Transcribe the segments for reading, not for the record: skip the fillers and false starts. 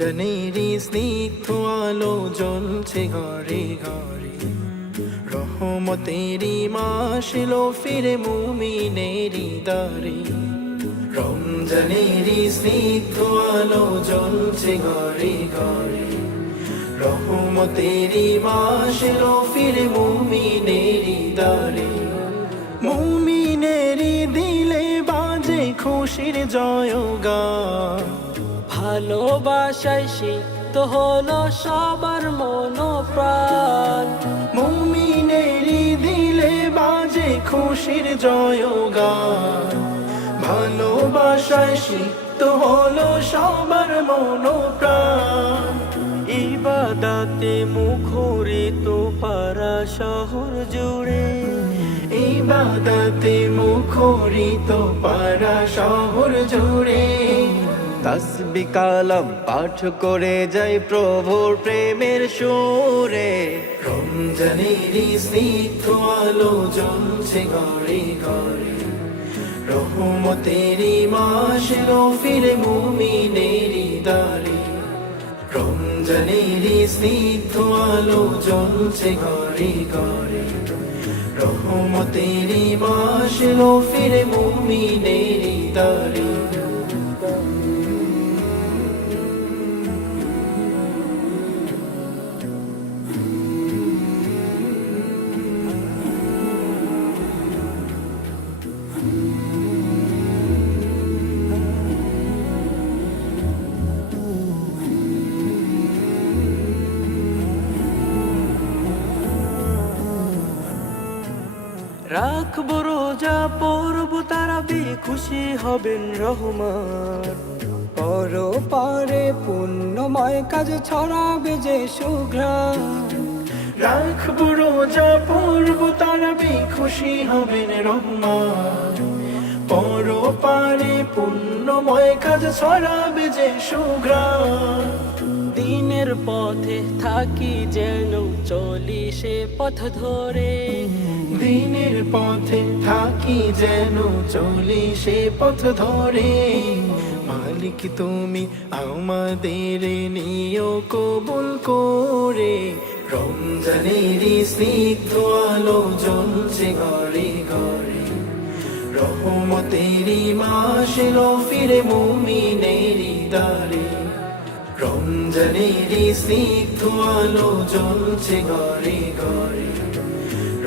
রমজানেরই স্নিগ্ধ আলো জ্বলছে ঘরে ঘরে, রহমতেরই মাস এলো ফিরে মুমিনেরই দ্বারে। রমজানেরই স্নিগ্ধ আলো জ্বলছে ঘরে ঘরে, রহমতেরই মাস এলো ফিরে মুমিনেরই দ্বারে। মুমিনেরই দিলে বাজে খুশির জয়গান, ভালোবাসায় সিক্ত হলো সবার মনোপ্রাণ। মুমিনেরই দিলে বাজে খুশির জয়গান, ভালোবাসায় সিক্ত হলো সবার মনোপ্রাণ। ইবাদাতে মুখরিত পারা শহর জুড়ে, ইবাদতে মুখরিত পারা শহর জুড়ে। তাসবিহ কালাম পাঠ করে যাই প্রভুর প্রেমের সুরে। রমজানেরই স্নিগ্ধ আলো জ্বলছে ঘরে ঘরে, রহমতেরই মাস এলো ফিরে মুমিনেরই দ্বারে। রমজানেরই স্নিগ্ধ আলো জ্বলছে ঘরে ঘরে, রহমতেরই মাস এলো ফিরে মুমিনেরই দ্বারে। রাখবো রোজা পড়ব তারাবি, খুশি হবেন রহমান। পর পারে পুণ্যময় কাজ ছড়াবে যে সুঘ্রাণ। রাখবো রোজা পড়ব তারাবি, খুশি হবেন রহমান। পর পারে পুণ্যময় কাজ ছড়াবে যে সুঘ্রাণ। দিনের পথে থাকি যেন চলি সে পথ ধরে, দিনের পথে থাকি যেন চলি সে পথ ধরে। মালিক তুমি আমাদের নিও কবুল করে। রমজানেরই স্নিগ্ধ আলো জ্বলছে ঘরে ঘরে, রহমতেরই মাস এলো ফিরে মুমিনেরই দ্বারে। রমজানেরই স্নিগ্ধ আলো জ্বলছে ঘরে ঘরে,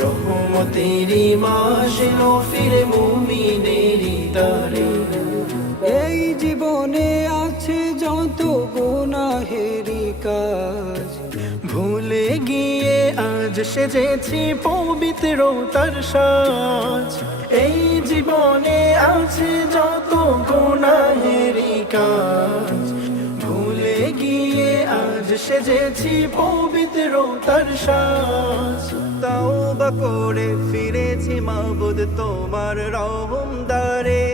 রহমতেরই মাস এলো ফিরে মুমিনেরই দ্বারে। এই জীবনে আছে যত গুনাহেরি কাজ, ভুলে গিয়ে আজ সেজেছি পবিত্রতার সাজ। এই জীবনে আছে যত গুনাহেরি কাজ, ভুলে গিয়ে আজ সেজেছি পবিত্রতার সাজ। তাওবা করে ফিরেছি মাবুদ তোমার রহমদারে,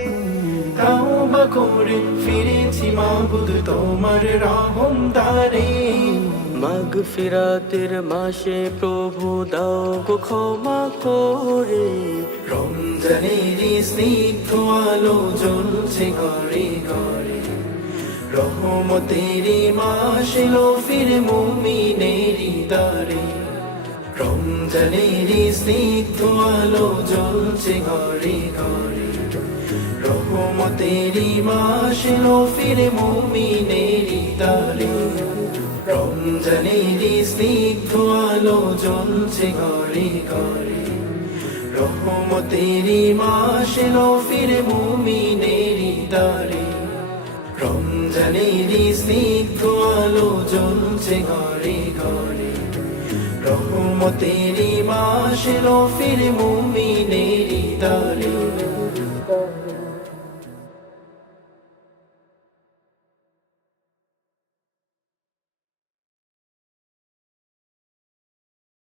তাওবা করে ফিরেছি মাবুদ তোমার রহমদারে। মাগফিরাতের মাসে প্রভু দাও গো ক্ষমা করে। রমজানেরই স্নিগ্ধ আলো জ্বলছে ঘরে ঘরে, রহমতেরই মাস এলো ফিরে মুমিনেরই দ্বারে। রমজানেরই স্নিগ্ধ আলো জ্বলছে ঘরে ঘরে, রহমতেরই মাস এলো ফিরে মুমিনেরই দ্বারে। রমজানেরই স্নিগ্ধ আলো জ্বলছে ঘরে ঘরে, রহমতেরই মাস এলো ফিরে মুমিনেরই দ্বারে। রমজানেরই স্নিগ্ধ আলো জ্বলছে ঘরে ঘরে, রহমতেরই মাস এলো ফিরে মুমিনেরই দ্বারে।